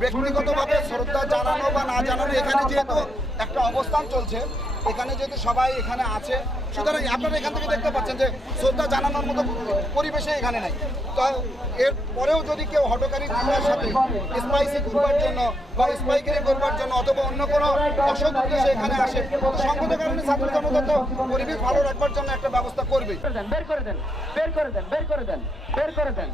ব্যক্তিগতভাবে শ্রদ্ধা জানানো বা না জানানো, এখানে যেহেতু একটা অবস্থান চলছে, এখানে যেহেতু সবাই এখানে আছে, সুতরাং আপনারা এখান থেকে দেখতে পাচ্ছেন যে শ্রদ্ধা জানানোর মতো পরিবেশে এখানে নাই। তো এর পরেও যদি কেউ হটকারী ক্রিয়ার সাথে স্পাইসি করবার জন্য বা স্পাইকারি করবার জন্য অথবা অন্য কোনো অসৎ উদ্দেশ্যে এখানে আসে, সংগঠনের কারণে ছাত্র জনতা তো পরিবেশ ভালো রাখবার জন্য একটা ব্যবস্থা করবে। বের করে দেন, বের করে দেন, বের করে দেন, বের করে দেন।